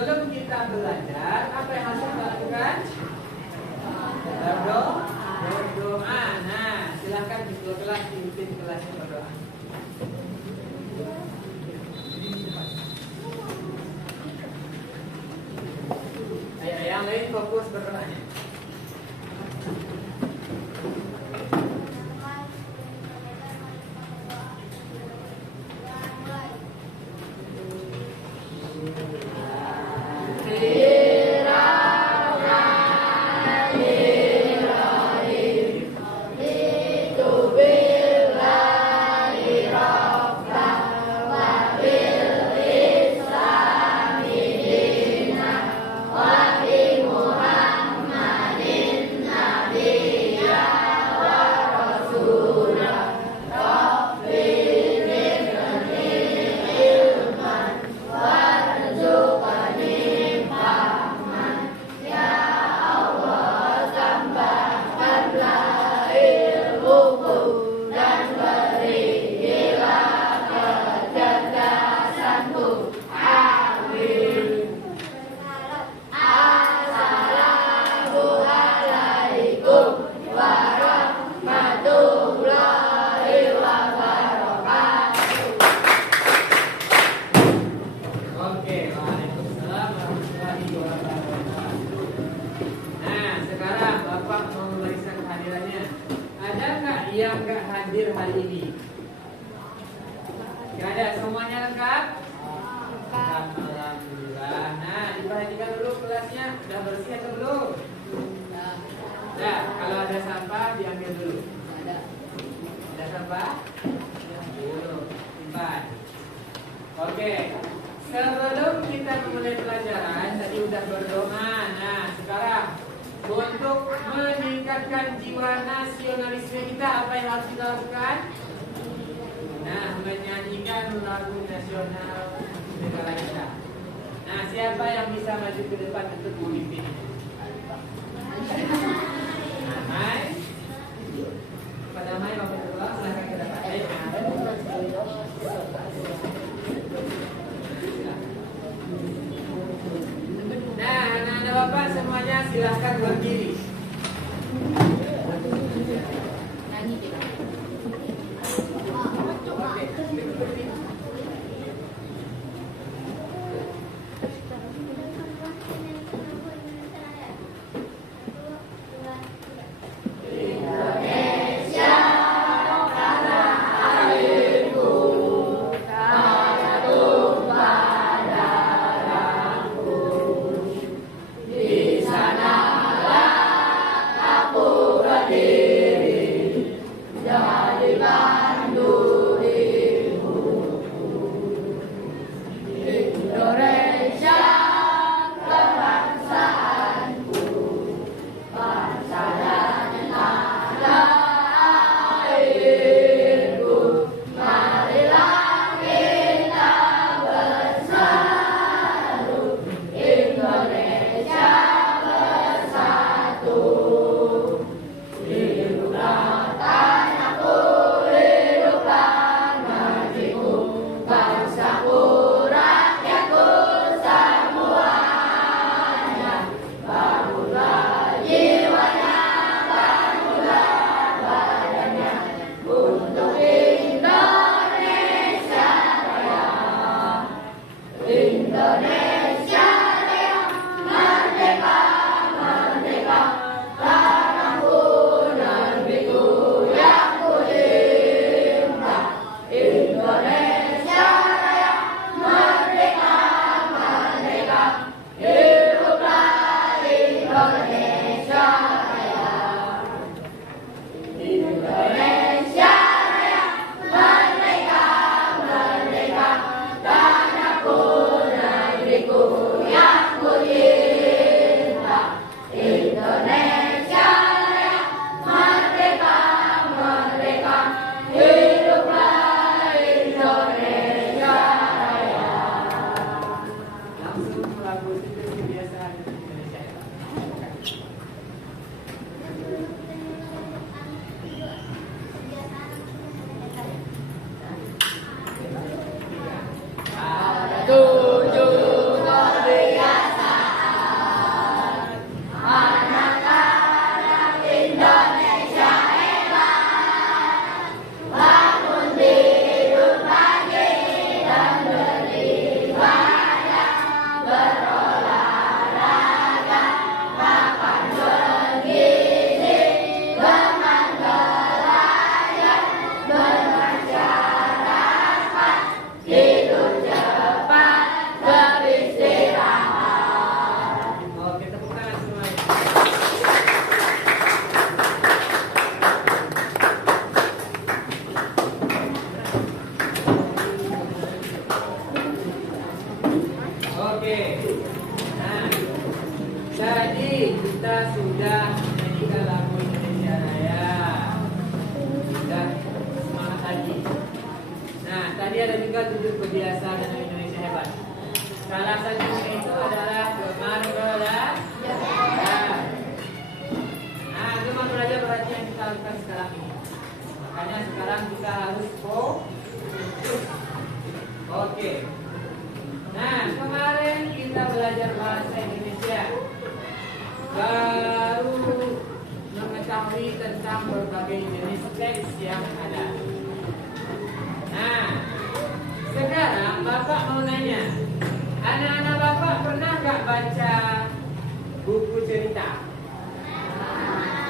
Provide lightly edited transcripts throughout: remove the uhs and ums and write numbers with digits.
sebelum kita belajar, apa yang harus kita lakukan? Berdoa. Nah, silakan di kelas, dipimpin kelasnya berdoa. Ayo, yang lain fokus berdoanya. Yang nggak hadir hari ini? Nggak ada, semuanya lengkap? Lengkap, alhamdulillah. Nah, diperhatikan dulu kelasnya, udah bersih atau belum? Nah, kalau ada sampah diambil dulu. Ada sampah? Dulu, simpan. Oke, sebelum kita memulai pelajaran, tadi udah berdoa. Nah, sekarang untuk meningkatkan jiwa nasionalisme kita, apa yang harus kita lakukan? Nah, menyanyikan lagu nasional negara kita. Nah, siapa yang bisa maju ke depan untuk memimpin? Namai. Pak Namai, Bapak Ketua, silakan ke depan. Nah, anak-anak Bapak semuanya silahkan berdiri. Jadi biasa dan Indonesia hebat. Salah satunya itu adalah gemar belajar. Nah, gemar belajar berarti yang kita lakukan sekarang ini. Makanya sekarang kita harus fokus. Oke. Nah, kemarin kita belajar bahasa Indonesia. Baru mengetahui tentang berbagai jenis teks yang ada. Nah, sekarang Bapak mau nanya, anak-anak Bapak pernah nggak baca buku cerita?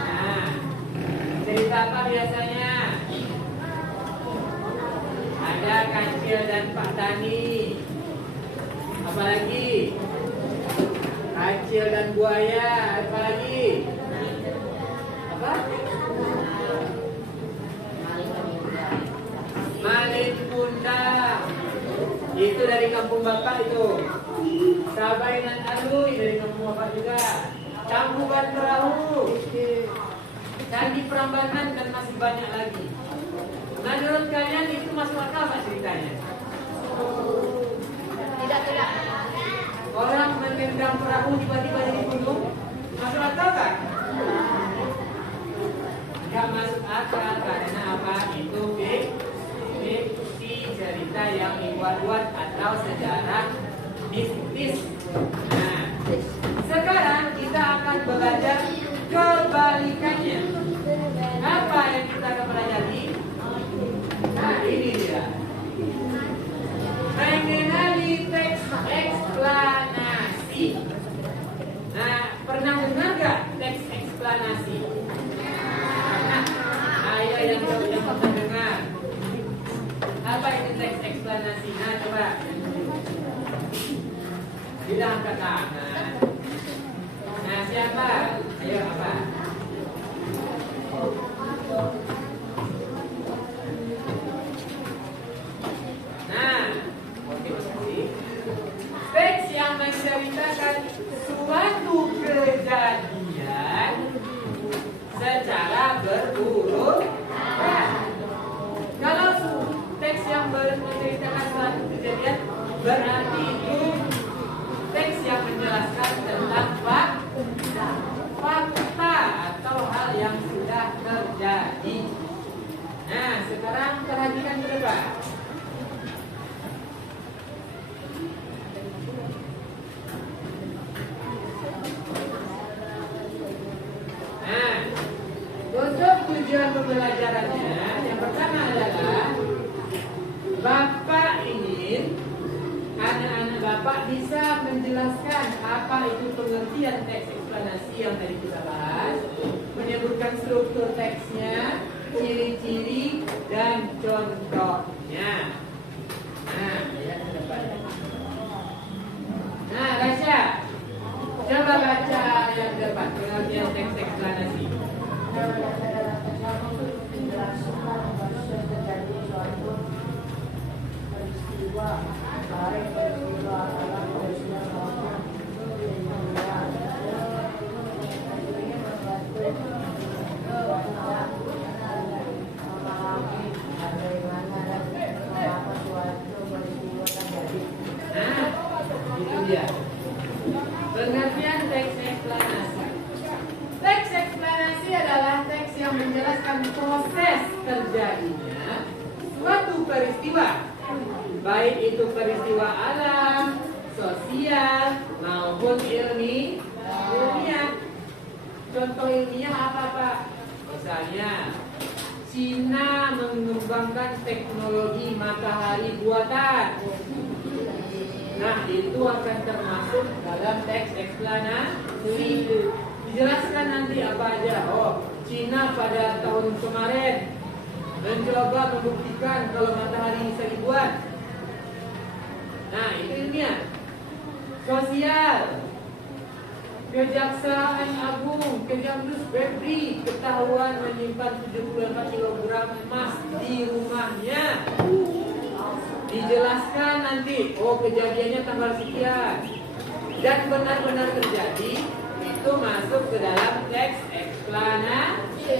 Nah, cerita apa biasanya? Ada Kancil dan Pak Tani. Apalagi? Kancil dan Buaya. Apalagi? Apa? Malin Kundang. Itu dari kampung Bapak itu. Sabai dan Alui dari kampung Bapak juga. Campuran Perahu. Candi Prambanan dan masih banyak lagi. Menurut kalian itu masuk akal nggak ceritanya? Tidak. Orang menendang perahu tiba-tiba di gunung, masuk akal kan? Nggak masuk akal karena apa? Itu fiksi cerita yang dibuat-buat atau sejarah mistis. Nah, sekarang kita akan belajar kebalikannya. Apa yang kita akan pelajari? Nah, ini dia. Mengenali teks eksplanasi. Nah, pernah dengar nggak teks eksplanasi? Nah, ayo yang pernah dengar. Apa itu teks eksplanasi? Nah, coba. Tidak angkat tangan. Nah, siapa? Ayo apa? Nah, oke, makasih. Teks yang menceritakan suatu kejadian secara berurutan. Kalau teks yang menceritakan suatu kejadian berarti itu teks yang menjelaskan tentang fakta atau hal yang sudah terjadi. Nah, sekarang perhatikan ke depan. Nah, untuk tujuan pembelajarannya, yang pertama adalah Bapak ingin anak-anak Bapak bisa menjelaskan apa itu pengertian teks eksplanasi yang tadi kita bahas, menyebutkan struktur teksnya, ciri-ciri dan contohnya. Nah, lihat ke depan. Nah, Rasya, coba baca yang depan, pengertian teks eksplanasi. Itu dia. Pengertian teks eksplanasi. Teks eksplanasi adalah teks yang menjelaskan proses terjadinya suatu peristiwa, baik itu peristiwa alam, sosial, maupun ilmiah. Contoh ilmiah apa, Pak? Misalnya, Cina mengembangkan teknologi matahari buatan. Nah, itu akan termasuk dalam teks eksplanasi. Dijelaskan nanti apa aja. Oh, Cina pada tahun kemarin mencoba membuktikan kalau matahari bisa dibuat. Nah, itu ilmiah. Sosial. Kejaksaan Agung, Kejamdus Febri ketahuan menyimpan 74 kg emas di rumahnya. Dijelaskan nanti, oh kejadiannya tanggal sekian dan benar-benar terjadi, itu masuk ke dalam teks eksplanasi.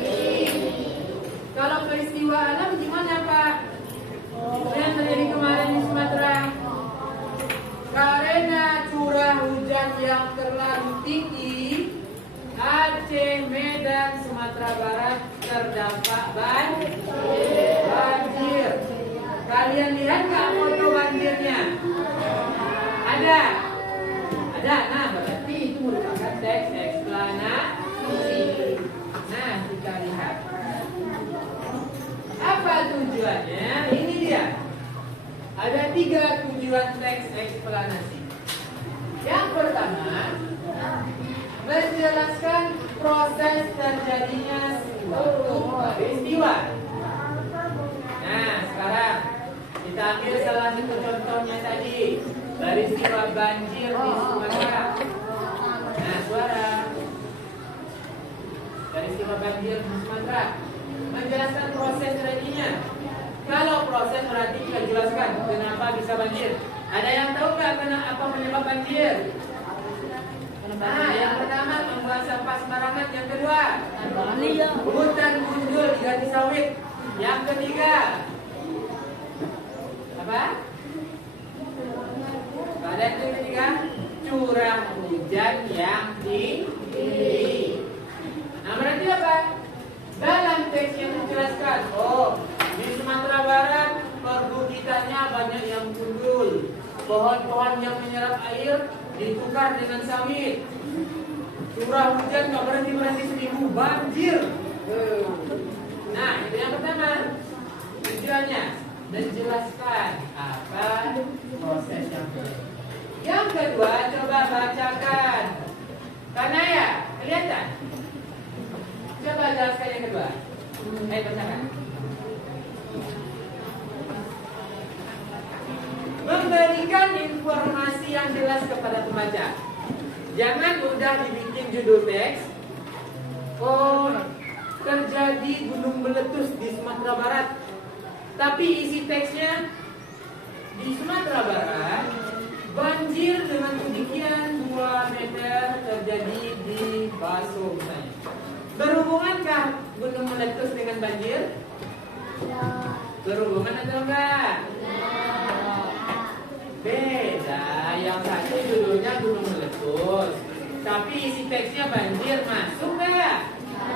Kalau peristiwa alam gimana, Pak? Yang terjadi kemarin di Sumatera, Sumatera Barat terdampak banjir. Kalian lihat nggak foto banjirnya? Ada. Nah, berarti itu merupakan teks eksplanasi. Nah, kita lihat. Apa tujuannya? Ini dia. Ada 3 tujuan teks eksplanasi. Yang pertama, menjelaskan proses terjadinya suatu peristiwa. Nah, sekarang kita ambil salah satu contohnya tadi, peristiwa banjir di Sumatera. Nah, suara peristiwa banjir di Sumatera. Menjelaskan proses terjadinya. Kalau proses berarti kita jelaskan kenapa bisa banjir. Ada yang tahu nggak apa penyebab banjir? Nah, yang pertama membuang sampah sembarangan. Yang kedua, hutan gundul diganti sawit. Yang ketiga, apa? Pada yang ketiga, curah hujan yang tinggi. Nah, berarti apa? Dalam teks yang menjelaskan, di Sumatera Barat perbukitannya banyak yang gundul. Pohon-pohon yang menyerap air ditukar dengan sawit. Curah hujan nggak berhenti seminggu, banjir. Nah, itu yang pertama. Tujuannya menjelaskan apa proses yang terjadi. Yang kedua, coba bacakan. Karena ya, kelihatan. Coba jelaskan yang kedua. Bacakan. Memberikan informasi yang jelas kepada pembaca. Jangan mudah dibikin judul teks. Terjadi gunung meletus di Sumatera Barat. Tapi isi teksnya di Sumatera Barat banjir dengan ketinggian 2 meter terjadi di Baso misalnya. Berhubungankah gunung meletus dengan banjir? Berhubungan atau enggak? Beda. Yang satu judulnya gunung meletus, tapi isi teksnya banjir, masuk nggak?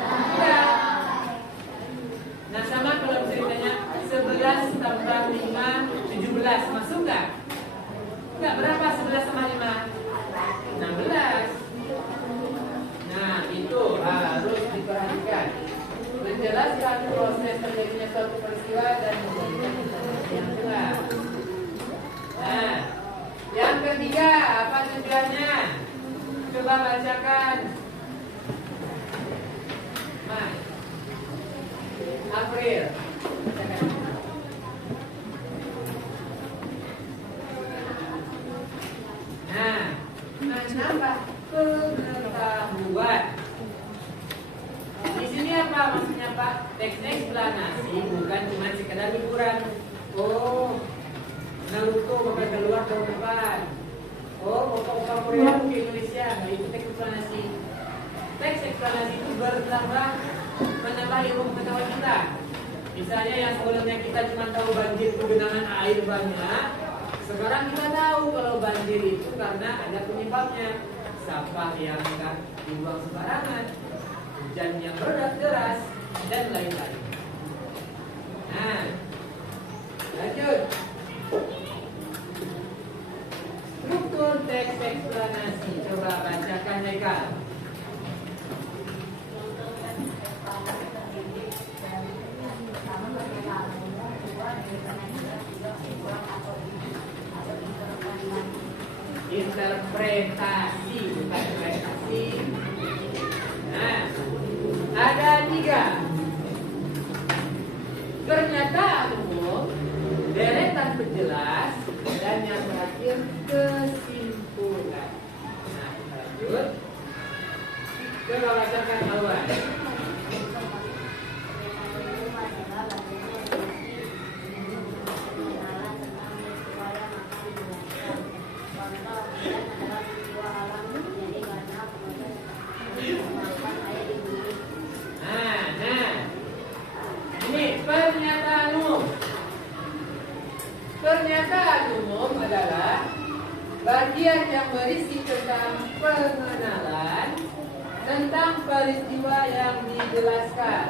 Enggak. Nah, sama kalau ceritanya 11 tambah 5 17, masuk nggak? Enggak. Berapa 11 tambah 5? 16. Nah, itu harus diperhatikan. Menjelaskan proses terjadinya suatu peristiwa dan memberikan informasi yang jelas. Nah, yang ketiga, apa tujuannya? Coba bacakan. April. Bacakan. Nah, menambah pengetahuan. Di sini apa maksudnya, Pak? Teks eksplanasi bukan cuma sekedar hiburan. Naruto bakal keluar tahun depan. Opa-opa Korea ke Indonesia. Nah, itu teks eksplanasi. Teks eksplanasi itu bertambah menambah ilmu pengetahuan kita. Misalnya yang sebelumnya kita cuma tahu banjir itu genangan air banyak, sekarang kita tahu kalau banjir itu karena ada penyebabnya. Sampah yang nggak dibuang sembarangan, hujan yang deras, dan lain-lain. Nah, lanjut. Struktur teks eksplanasi. Coba bacakan mereka. Interpretasi, bukan interpretasi. Nah, ada 3. Pernyataan umum, deretan penjelas, dan yang terakhir kesimpulan. Nah, kita lanjut. Coba bacakan awal. Pernyataan umum adalah bagian yang berisi tentang pengenalan tentang tentang peristiwa yang dijelaskan.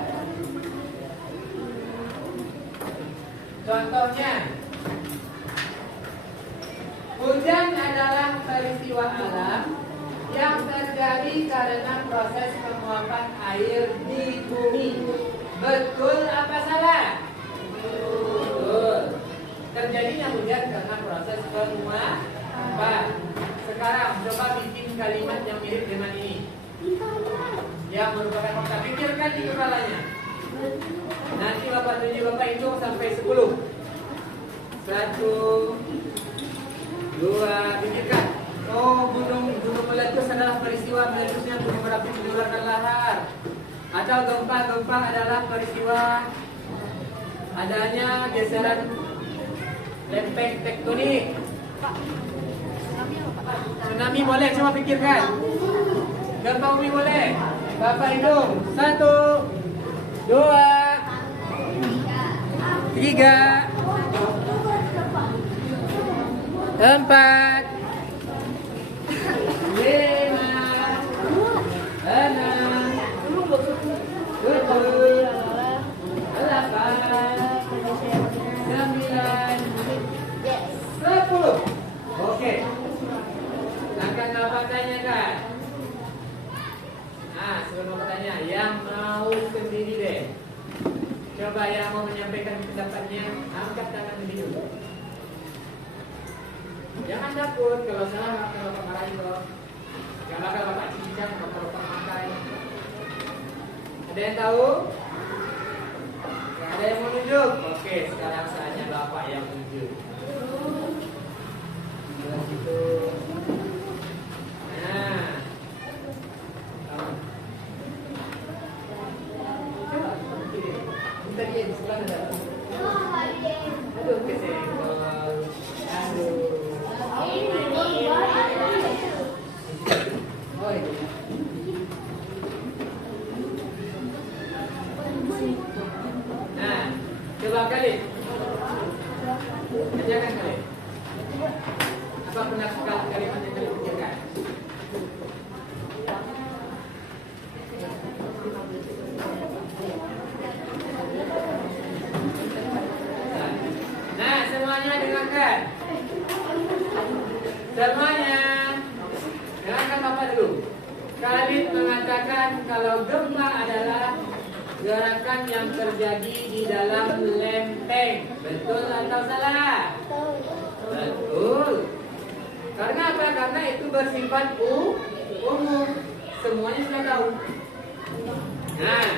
Contohnya, hujan adalah peristiwa alam yang terjadi karena proses penguapan air di bumi. Betul apa salah? Betul. Terjadinya hujan karena proses penguapan. Sekarang coba bikin kalimat yang mirip dengan ini, yang merupakan fakta. Pikirkan di kepalanya. Nanti Bapak tunjuk, Bapak hitung sampai 10. 1, 2, pikirkan. Oh, gunung meletus adalah peristiwa meletusnya gunung berapi mengeluarkan lahar. Atau gempa adalah peristiwa adanya geseran lempeng tektonik. Tsunami boleh, coba pikirkan. Gempa bumi boleh. Bapak hitung. 1, 2, 3, 4, 5, 6, 7, 8, 9, 10. Oke. Akan Bapak tanyakan. Nah, sebelum Bapak tanya, yang mau sendiri deh. Coba yang mau menyampaikan pendapatnya, angkat tangan lebih dulu. Jangan takut, kalau salah akan Bapak marahin kok. Gak bakal Bapak cincang, Bapak makai. Ada yang tahu? Gak ada yang mau nunjuk? Oke, sekarang saatnya Bapak yang nunjuk. Gitu. Nah, coba kita dia di sebelah ada. Aduh, kesenggol. Aduh. Oh, iya. Nah, coba kali. Kerjakan kali. Apa benar sekali kalimat yang kalian pikirkan? Nah, semuanya dengarkan. Semuanya dengarkan Bapak dulu. Khalid mengatakan kalau gempa adalah gerakan yang terjadi di dalam lempeng. Betul atau salah? Betul. Karena apa? Karena itu bersifat umum. Semuanya sudah tahu. Nah,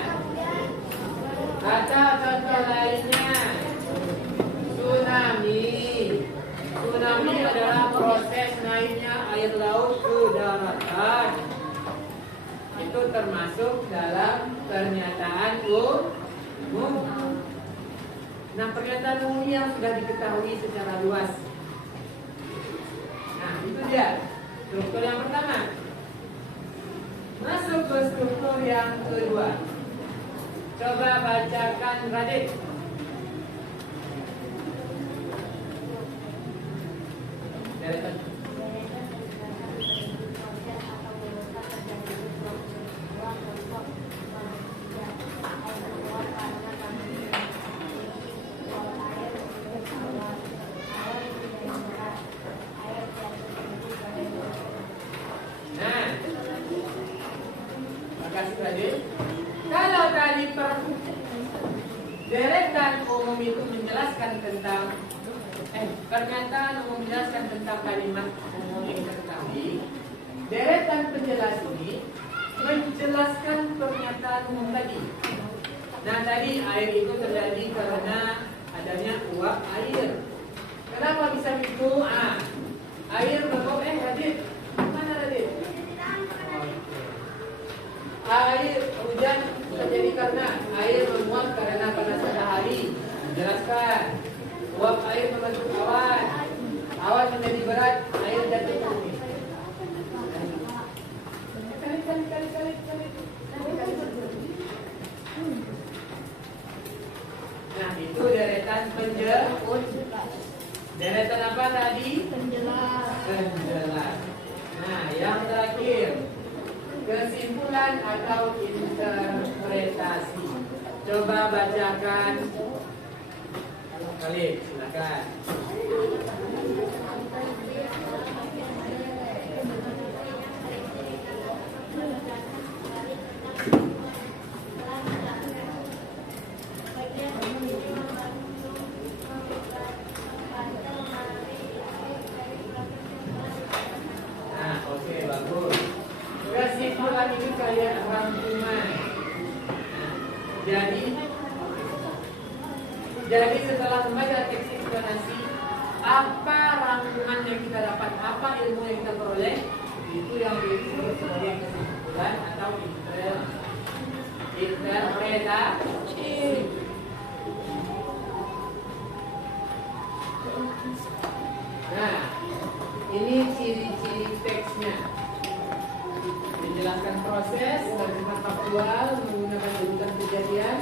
kata contoh lainnya, tsunami. Tsunami adalah proses naiknya air laut ke daratan. Itu termasuk dalam pernyataan umum. Nah, pernyataan umum yang sudah diketahui secara luas. Nah, itu dia struktur yang pertama. Masuk ke struktur yang kedua. Coba bacakan Radit. Kalau tadi deretan umum itu menjelaskan tentang pernyataan umum menjelaskan tentang kalimat umum yang terketahui, deretan penjelas ini menjelaskan pernyataan umum tadi. Nah, tadi air itu terjadi karena adanya uap air. Kenapa bisa begitu? Air menguap. Radit, mana Radit? Air hujan terjadi karena air menguap karena panas matahari. Jelaskan. Uap air membentuk awan. Awan menjadi berat, air jatuh ke bumi. Nah, itu deretan penjelas. Deretan apa tadi? Penjelas. Nah, yang terakhir. kesimpulan atau interpretasi. Coba bacakan. Khalid, silakan. Nah, oke, bagus. Kesimpulan itu kayak rangkuman. Jadi setelah membaca teks eksplanasi, apa rangkuman yang kita dapat, apa ilmu yang kita peroleh, itu yang disebut sebagai kesimpulan atau interpretasi. Nah, ini ciri-ciri teksnya. Menjelaskan proses, bagaimana faktual, menggunakan urutan kejadian,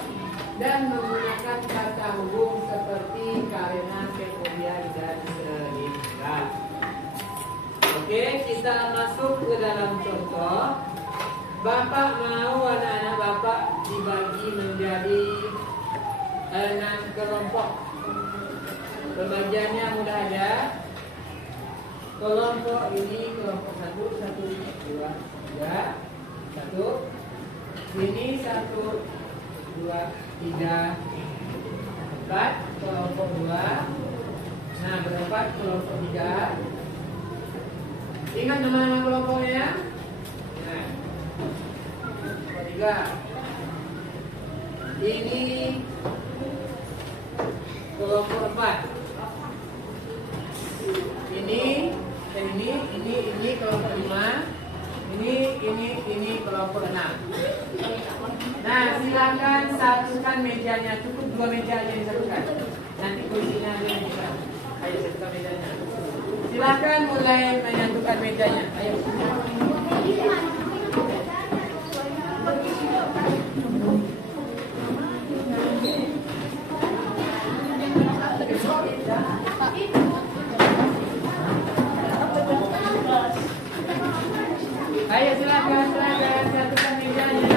dan menggunakan kata hubung seperti karena, kemudian, dan sehingga. Oke, kita masuk ke dalam contoh. Bapak mau anak-anak Bapak dibagi menjadi 6 kelompok. Pembagiannya mudah aja. Kelompok ini kelompok 1, 2, 3, 1. Ini 1, 2, 3, 4. Kelompok 2. Nah, berempat kelompok 3. Ingat nama-nama kelompoknya? Nah, kelompok 3. Ini kelompok 4. Ini kelompok 5. Ini kelompok 6. Nah, silakan satukan mejanya. Cukup 2 meja aja disatukan. Nanti kursinya ada yang bisa. Ayo satukan mejanya. Silakan mulai menyatukan mejanya. Ayo. Ayo silakan satukan mejanya.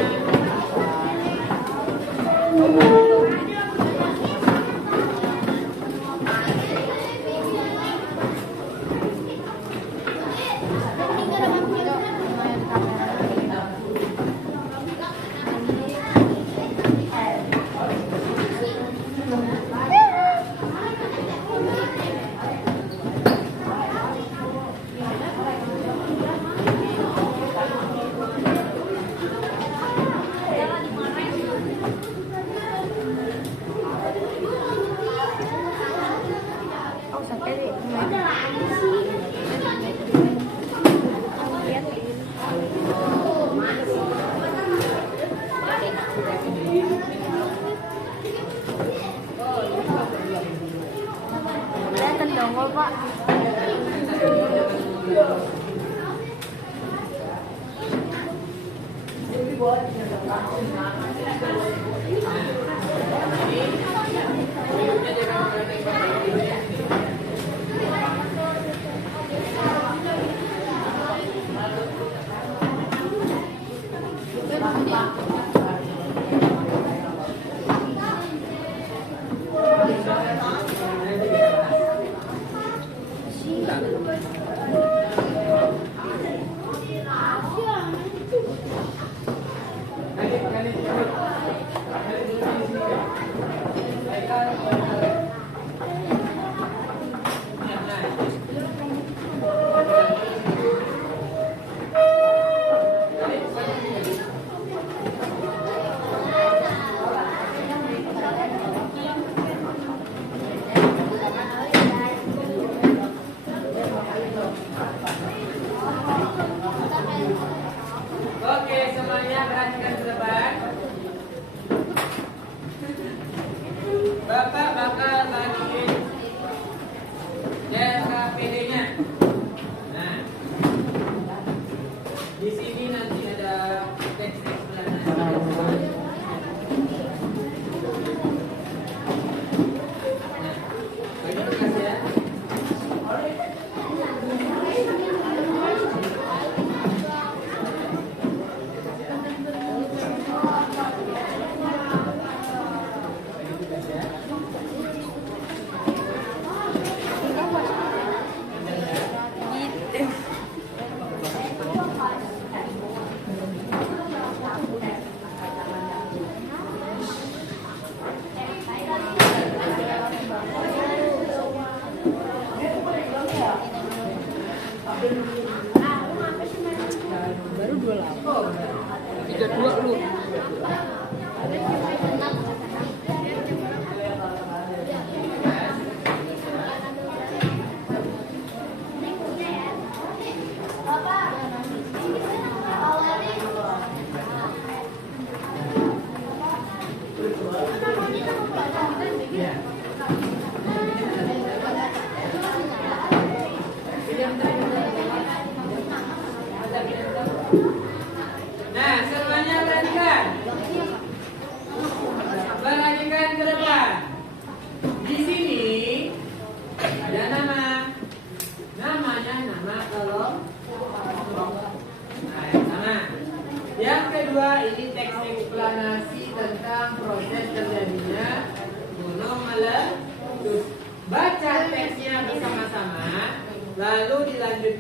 Pak.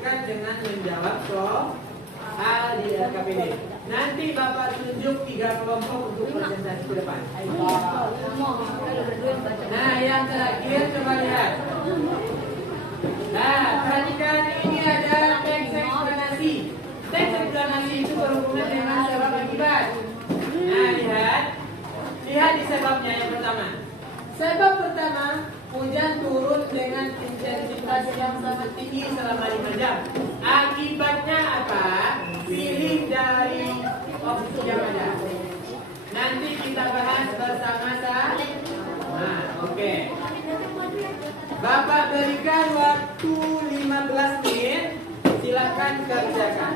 silakan dengan menjawab soal di LKPD. Nanti Bapak tunjuk 3 kelompok untuk presentasi ke depan. Nah, yang terakhir coba lihat. Nah, perhatikan ini ada teks eksplanasi. Teks eksplanasi itu berhubungan dengan sebab akibat. Nah, lihat di sebabnya yang pertama. Sebab pertama, hujan turun dengan intensitas yang sangat tinggi selama 5 jam. Akibatnya apa? Pilih dari opsi yang ada. Nanti kita bahas bersama-sama. Nah, oke. Bapak berikan waktu 15 menit. Silakan kerjakan.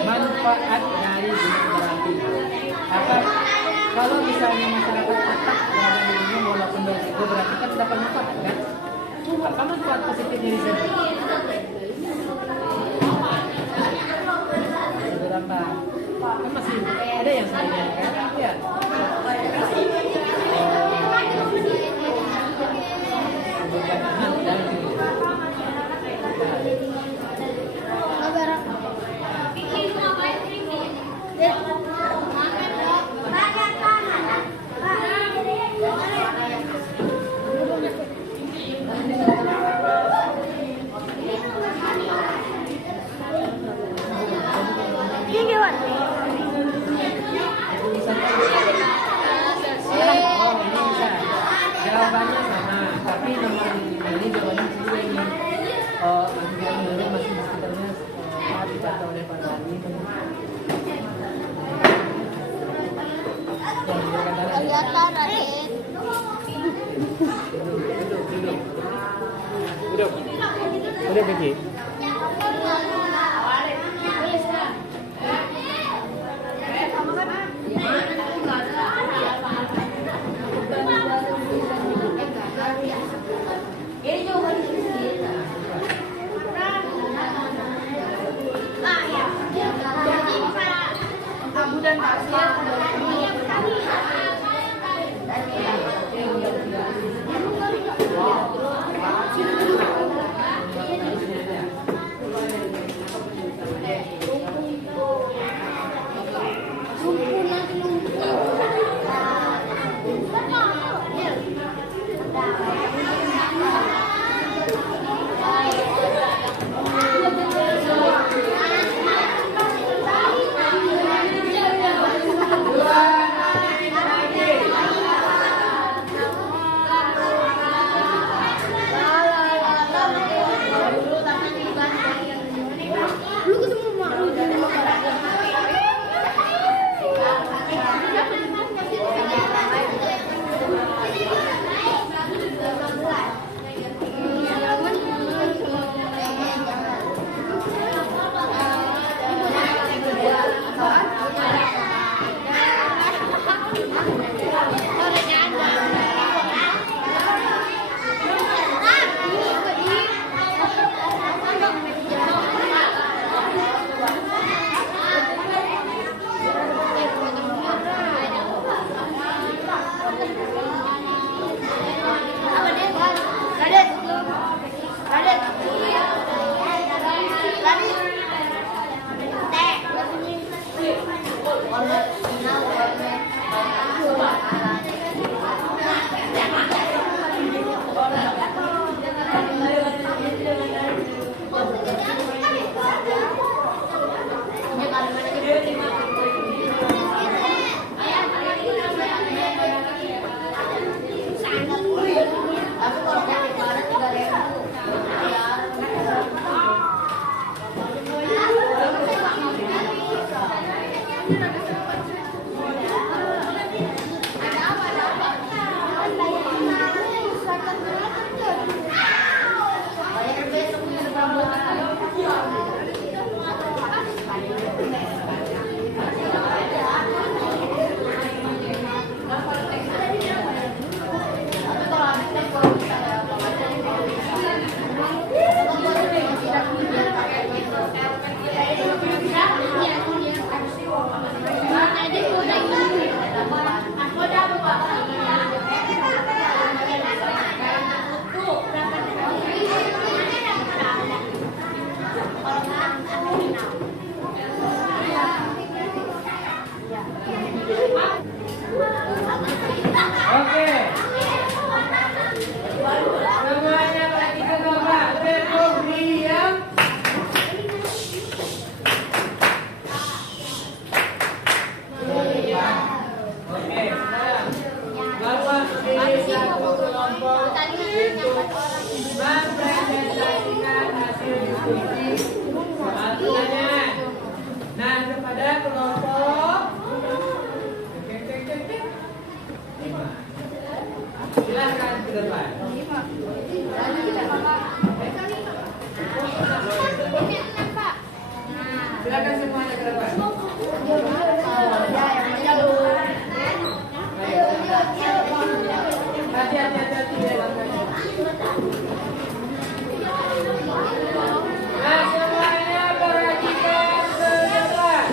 Manfaat dari gunung Merapi. Kalau misalnya masyarakat tetap berada di gunung walaupun berisiko, berarti kan dapat manfaat kan? Apa manfaat positifnya di sini? Beberapa kan masih ada yang sebelumnya kan? Ya. Jawabannya sama, tapi nomor ini jawabannya sendiri ini. Masih di sekitarnya dibaca oleh Pak Dani. Kelihatan Raden. Duduk. Udah Beki. ke depan. Silakan semuanya ke depan. Hati-hati ya langkahnya. Nah, semuanya perhatikan ke depan.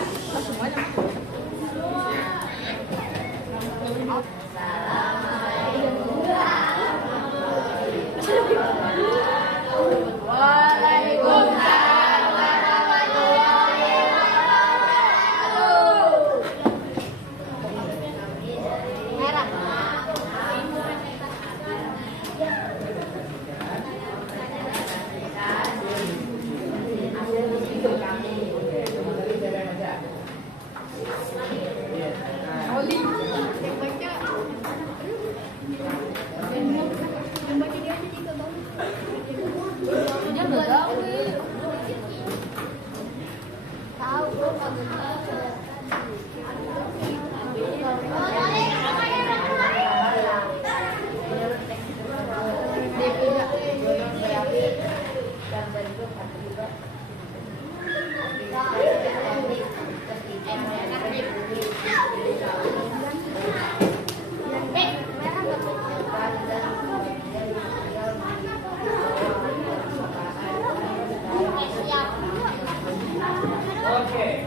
Oke.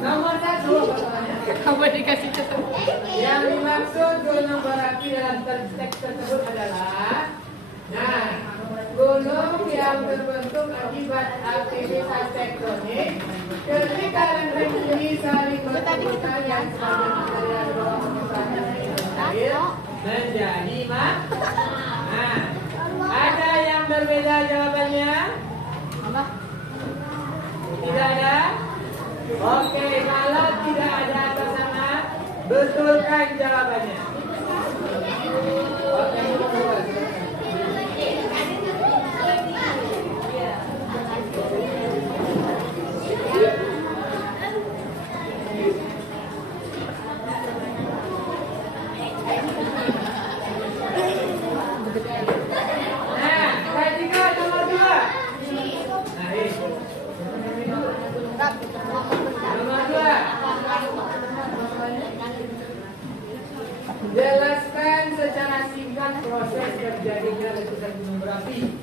Nomor 1 Apa dikasih catatan? yang dimaksud gunung berapi dalam teks tersebut adalah gunung yang terbentuk akibat aktivitas tektonik ketika lempeng bumi saling bertepuk yang sebagian material di bawah permukaan air menjadi ada yang berbeda jawabannya? Tidak ada? Oke, kalau tidak ada atas sana, betulkan jawabannya. Oke, perhatikan nomor 2. Nomor 2. Jelaskan secara singkat proses terjadinya letusan gunung berapi.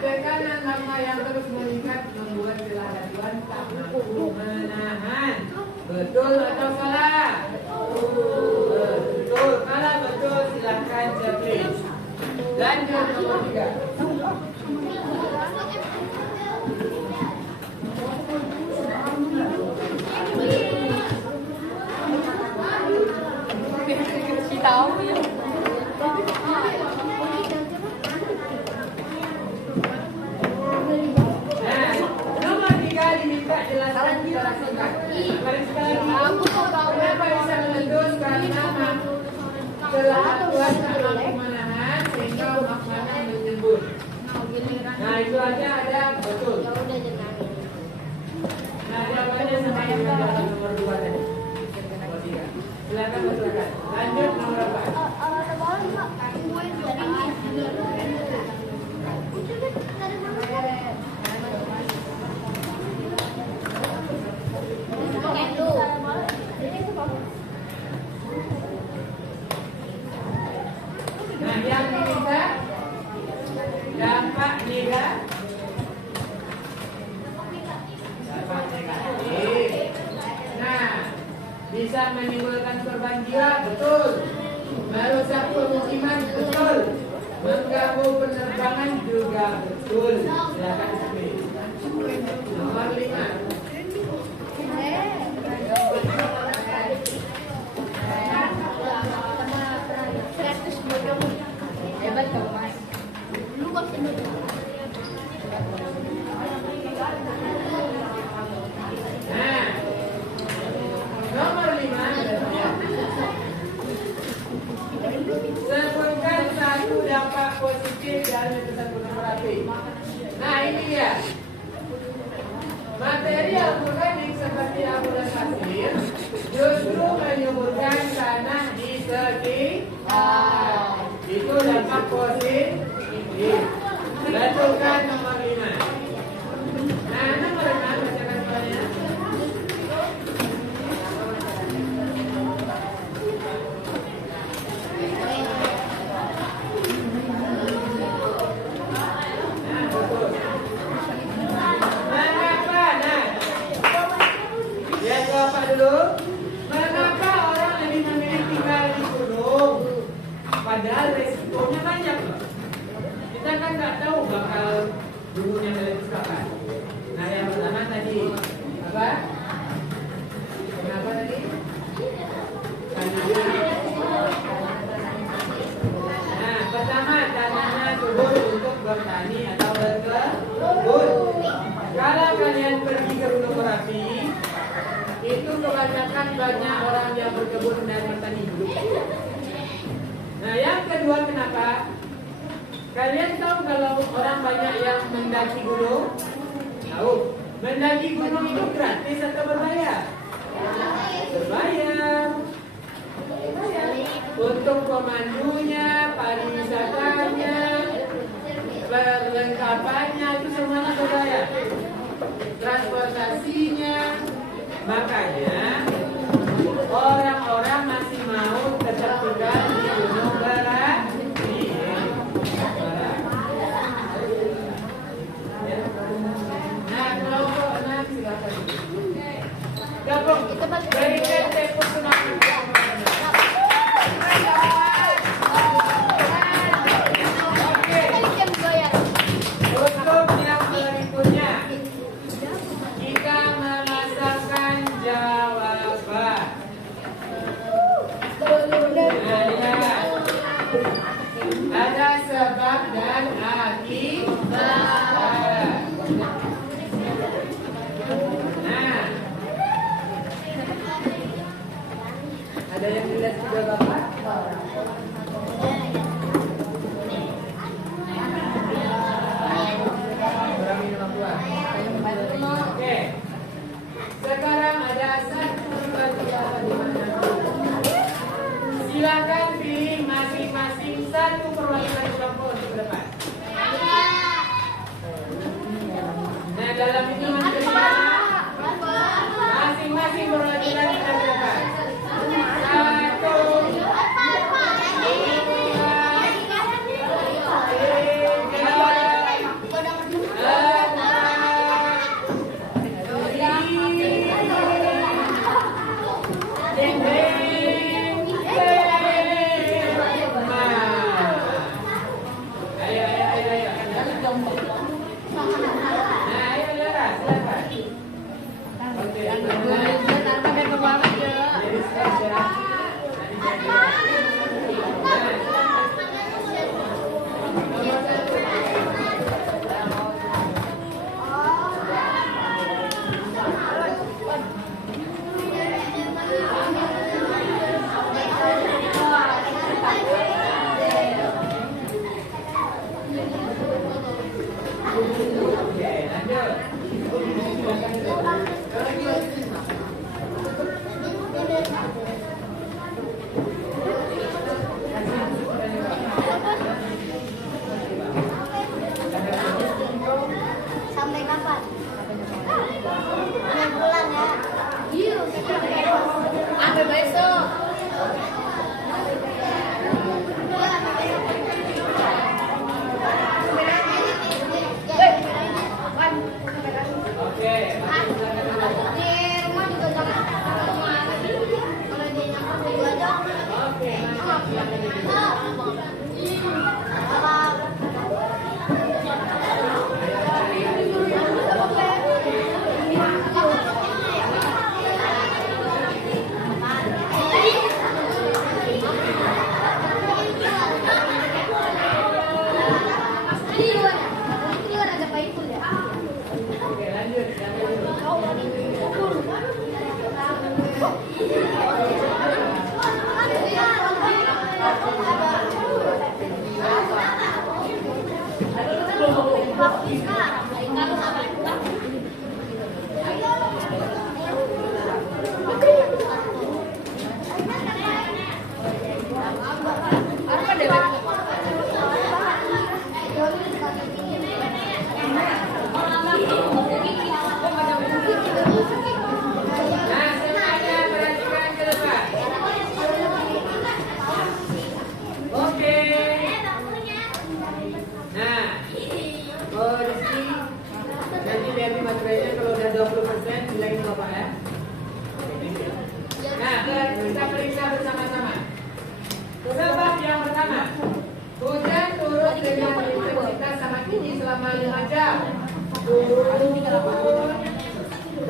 Tekanan lava yang terus meningkat membuat celah aduan tak mampu menahan. Betul atau salah? Betul. Kalau betul silakan jawab. Lanjut nomor 3. Tahu ya. Nomor 3 diminta jelaskan secara singkat. Kenapa bisa meletus? Karena celah aduan tak mampu menahan sehingga magmanya menyembur. Itu aja ada betul. Jawabannya sama yang dalam nomor 2 tadi. Nomor 3. Silakan betulkan. Lanjut nomor 4. Yang diminta dampak negatif. Bisa menimbulkan korban jiwa, betul. Merusak pemukiman, betul. Mengganggu penerbangan juga betul. Silakan pilih. Nomor 5. Hebat kamu, Mas. Nomor 5. Sebutkan satu dampak positif dari letusan gunung berapi. Ini dia. Material vulkanik seperti abu dan pasir justru menyuburkan tanah di sekitar. Itu dampak nggak tahu bakal gurunya kalian itu kapan. Nah yang pertama tadi apa? Kenapa tadi? Nah pertama tanahnya subur untuk bertani atau berkebun. Kalau kalian pergi ke Gunung Merapi, itu kebanyakan banyak orang yang berkebun dan bertani hidup. Nah yang kedua kenapa? Kalian tahu kalau orang banyak yang mendaki gunung? Tahu. Mendaki gunung itu gratis atau berbayar? Berbayar. Untuk pemandunya, pariwisatanya, perlengkapannya itu semuanya berbayar. Transportasinya. Makanya orang-orang masih mau tetap tinggal di Gunung Merapi. Nah, kelompok 6 silakan. Gabung. Berikan tepuk semangat. Untuk yang berikutnya, kita memasangkan jawaban. Ada sebab dan akibat. Nah, ada yang dilihat juga Bapak? Kurang minum aqua. Oke. Sekarang ada satu pertanyaan di mana? Silakan pilih masing-masing satu perwakilan kelompok untuk depan. Nah, dalam hitungan kelima, masing-masing perwakilan kita ke depan. 1, 2, 3, 4, 5.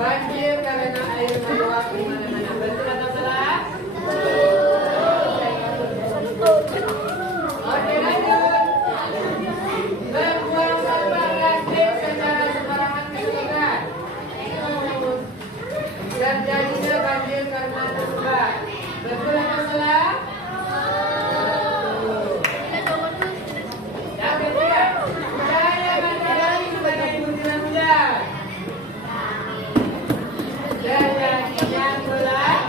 Banjir karena air meluap di mana-mana. Betul atau salah? Oke, lanjut. Membuang sampah plastik secara sembarangan ke sungai. Terjadinya banjir karena sampah. Betul atau salah? Yang ketiga, cahaya matahari sebagai butiran hujan. Terjadinya bulan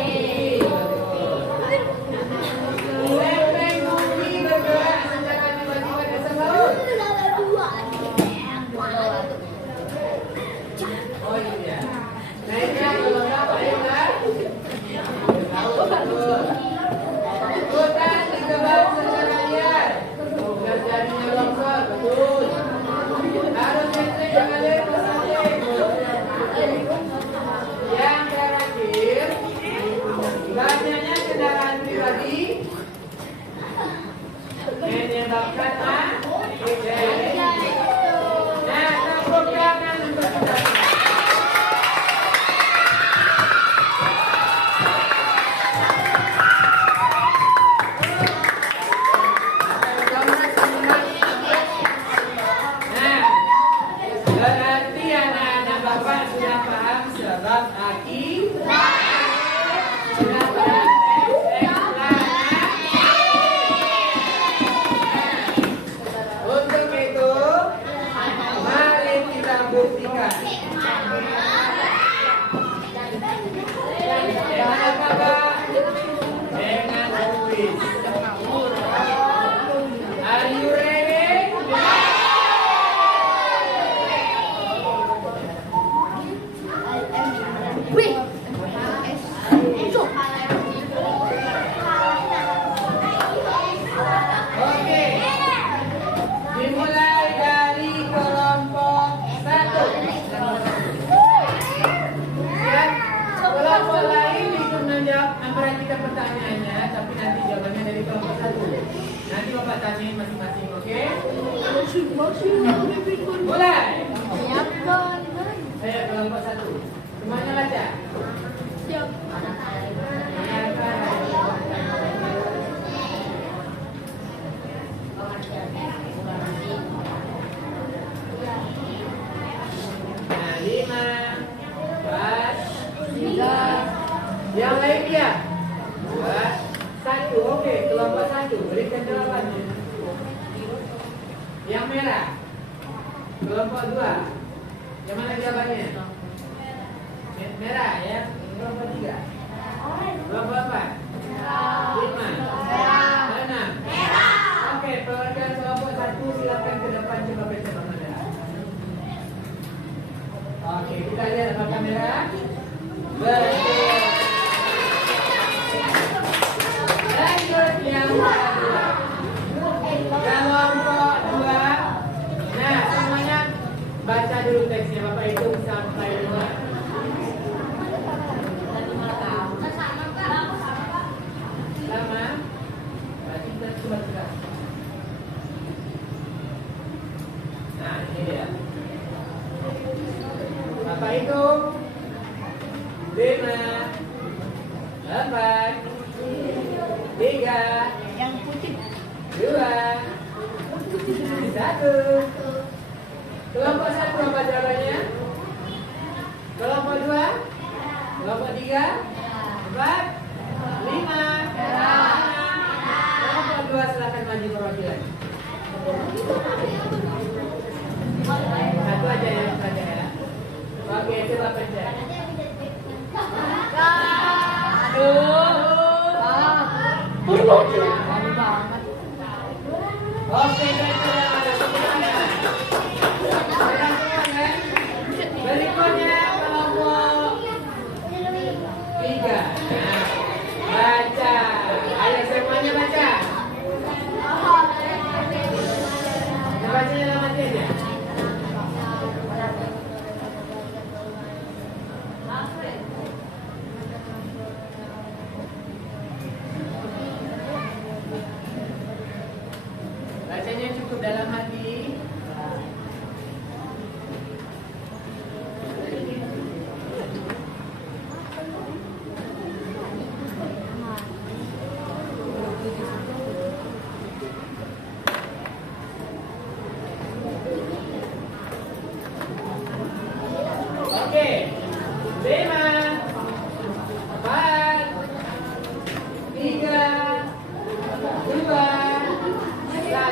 ini. Lempeng bumi bergerak secara tiba-tiba tersebut. Oh iya. Naiknya kalau berapa ya? Betul. Hutan dikebang secara liar. Terjadinya longsor, betul. Arus listrik mengalir ke samping. Yang terakhir, banyaknya kendaraan pribadi menyebabkan accident. Nah, tepuk tangan untuk kita. Nah, berarti anak-anak Bapak sudah paham sebab akibat. Sudah paham untuk itu, mari kita buktikan. Dengan apa, Pak? Dengan kuis. Are you ready? Oke. Dimulai dari kelompok 1. Ya, kelompok lain ikut menjawab memperhatikan pertanyaannya, tapi nanti jawabannya dari kelompok 1. Nanti Bapak tanyain masing-masing, oke? Mulai. Ayo kelompok 1. Semuanya baca. Nah, 5, 4, 3. Yang lainnya 2, 1. Oke, kelompok 1 berikan jawabannya. Yang merah. Kelompok 2. Yang mana jawabannya? Merah ya. Kelompok 3. Kelompok 4. 5. 6. Oke, perwakilan kelompok 1 silakan ke depan coba baca kamera. Oke, kita lihat apa kamera. Betul. Lanjut yang kedua. Kelompok 2. Nah, semuanya baca dulu teksnya. Bapak hitung sampai 2. Sama. Berarti kita coba coba. Nah, ini dia. Bapak hitung 5, 4, 3, Yang putih. 2, 1. Kelompok 1 apa jawabannya? Kelompok 2, kelompok 3, 4, 5. Kelompok 2 silakan maju perwakilan. Satu aja yang saja ya. Oke, coba pencet. Oke, berikutnya kelompok 3. Baca. Ayo semuanya baca. Bacanya dalam hati aja.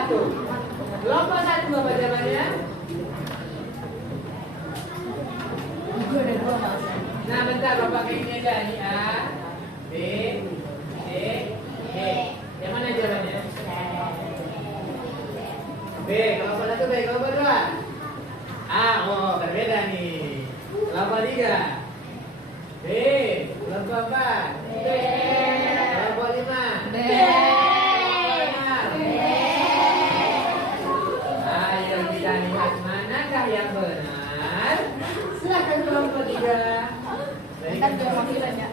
satu. Kelompok satu Bapak jawabannya. Gue ada 2 mas. Nah bentar Bapak kayak ini aja. Ini A, B, C, D. Yang mana jawabannya? B. Kelompok satu B. Kelompok dua. A. Oh berbeda nih. Kelompok tiga. B. Kelompok empat. B. Kelompok lima. B. Ayo kita lihat manakah yang benar. Silakan kelompok tiga. Ntar gue mau bilang ya.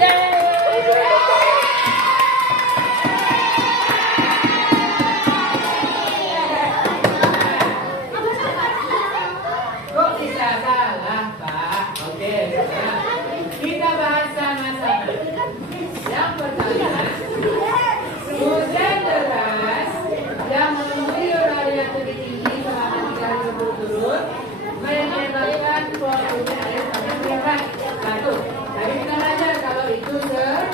Siap. Kok bisa salah, Pak? Oke, nah, kita bahas sama-sama. Yang pertama, hujan deras yang mengguyur area tebing tinggi selama 3 hari berturut-turut menyebabkan volume air sangat meningkat. Satu, tadi kita belajar kalau itu sebab.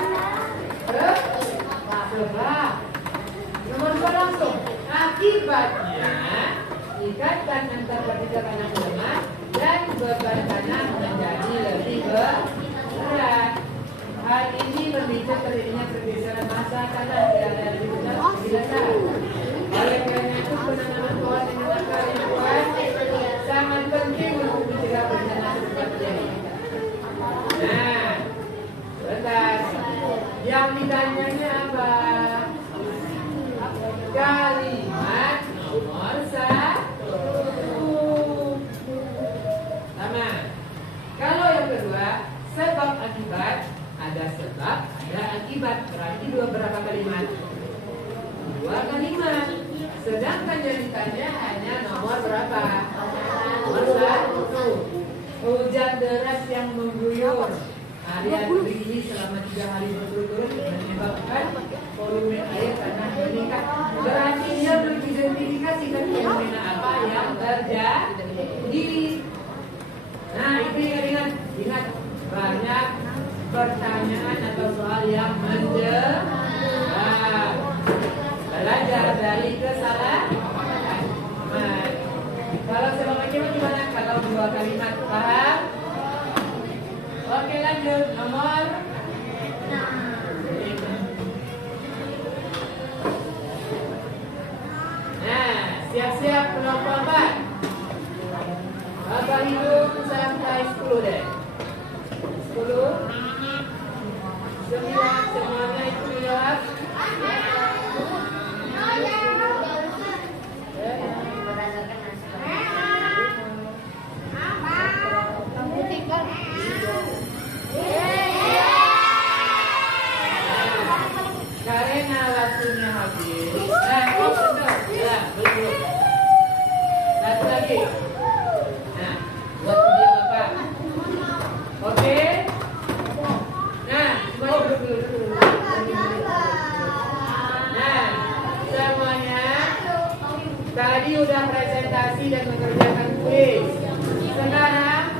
Nomor 2 langsung. Akibatnya ikatan antar partikel tanah lemah dan beban tanah menjadi lebih berat. Hal ini memicu terjadinya pergeseran massa tanah di area lebih besar di dasar. Oleh karena itu penanaman pohon dengan akar yang kuat sangat penting untuk mencegah bencana serupa terjadi. Nah, bentar. Yang ditanyanya apa? Kalimat nomor 1. Sama. Kalau yang kedua, sebab akibat, ada sebab, ada akibat. Berarti berapa kalimat? 2 kalimat. Sedangkan yang ditanya hanya nomor berapa? Nomor 1. Hujan deras yang mengguyur area tinggi selama 3 hari berturut-turut menyebabkan volume air tanah meningkat. Berarti dia mengidentifikasikan fenomena apa yang terjadi. Nah itu ingat banyak pertanyaan atau soal yang menjebak. Belajar dari kesalahan. Kalau sebab akibat gimana? Kalau 2 kalimat paham? Oke lanjut nomor. Nah siap-siap kelompok 4. Bapak hitung sampai 10 deh. 10 9 semuanya itu jawab. Karena waktunya habis. Nah, betul. Ya, betul. Satu lagi. Nah, buat video Bapak. Oke. Nah, semuanya duduk. Nah, semuanya tadi udah presentasi dan mengerjakan kuis. Sekarang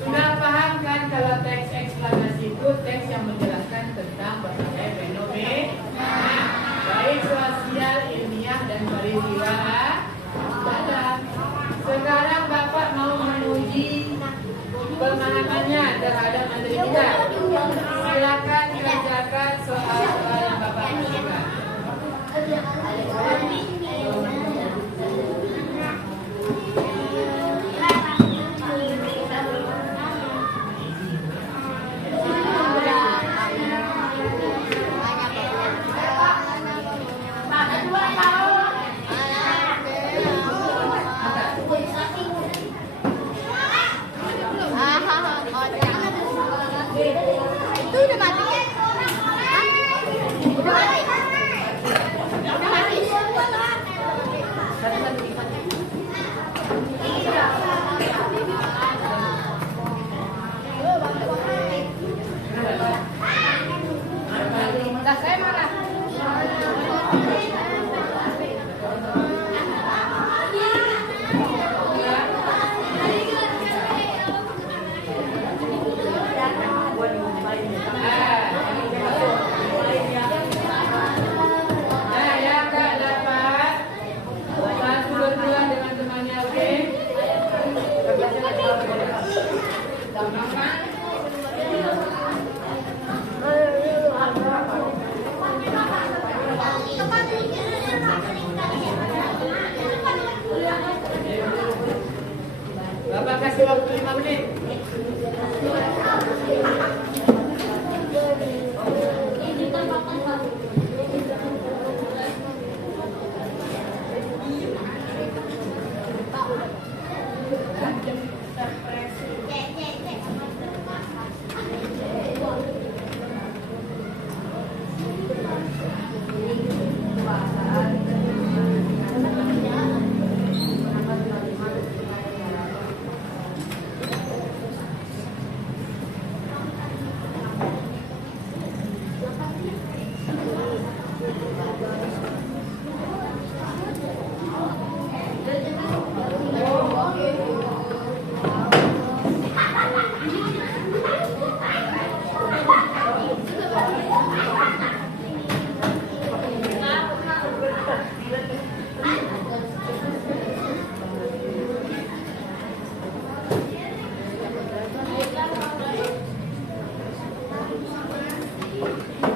sudah paham kan kalau teks eksplanasi itu teks yang menjelaskan tentang berbagai fenomena, baik sosial, ilmiah dan peristiwa alam. Sekarang Bapak mau menguji pemahamannya terhadap materi kita. Silakan kerjakan soal-soal yang Bapak lakukan. Ah, kasih waktu 5 menit.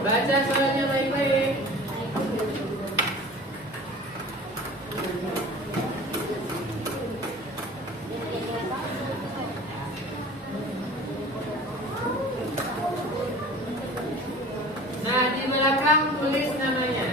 Baca soalnya baik-baik. Nah, di belakang tulis namanya.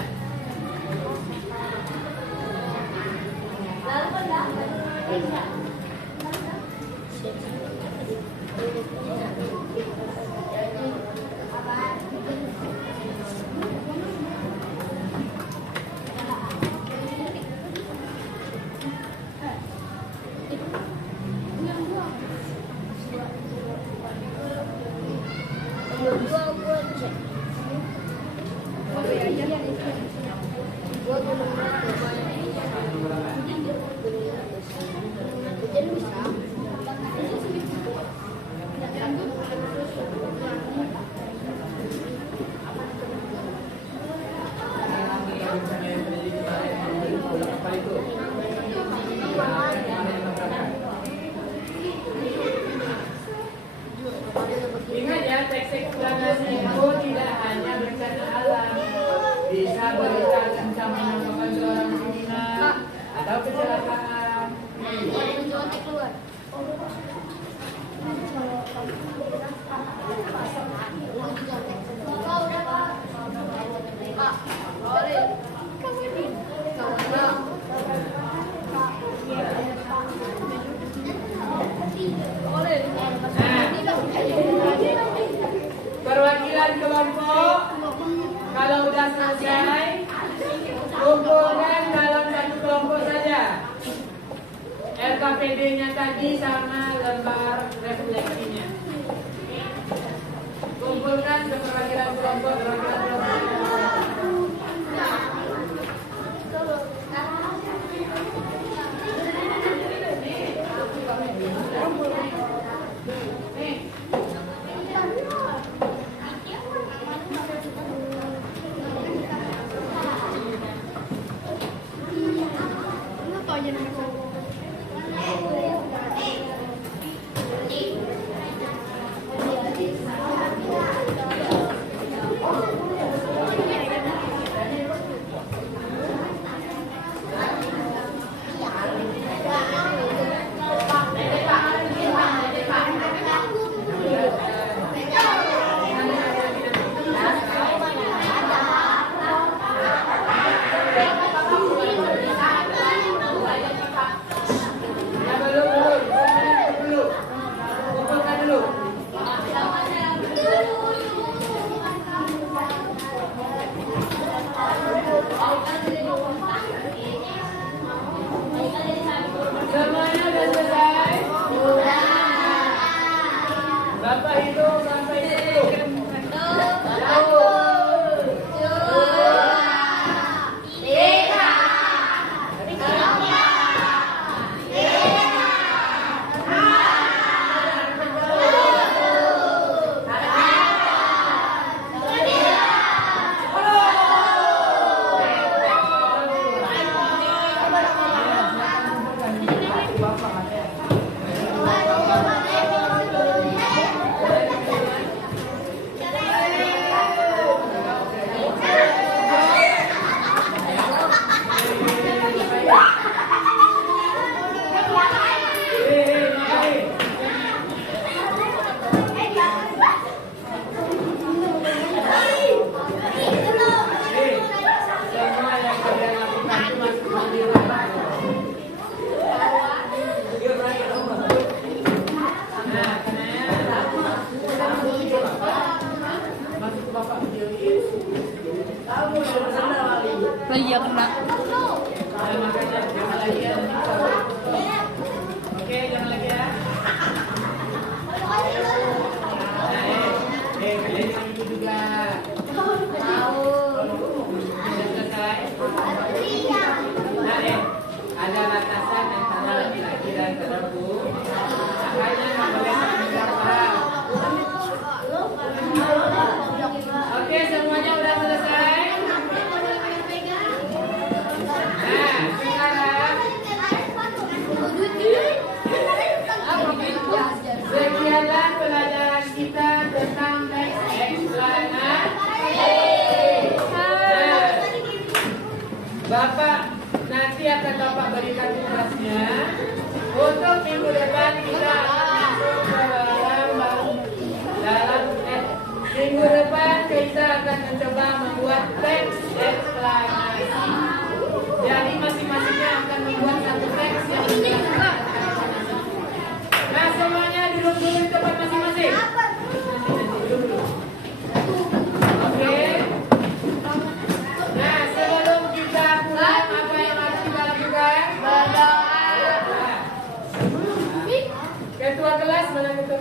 Ingat ya, teks eksplanasi itu tidak hanya bencana alam, bisa berita tentang menemukan seorang kriminal atau kecelakaan. Perwakilan kelompok kalau udah selesai kumpulkan dalam satu kelompok saja. RKPD-nya tadi sama lembar refleksinya. Kumpulkan ke perwakilan kelompok.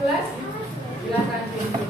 12? Silakan tunjuk.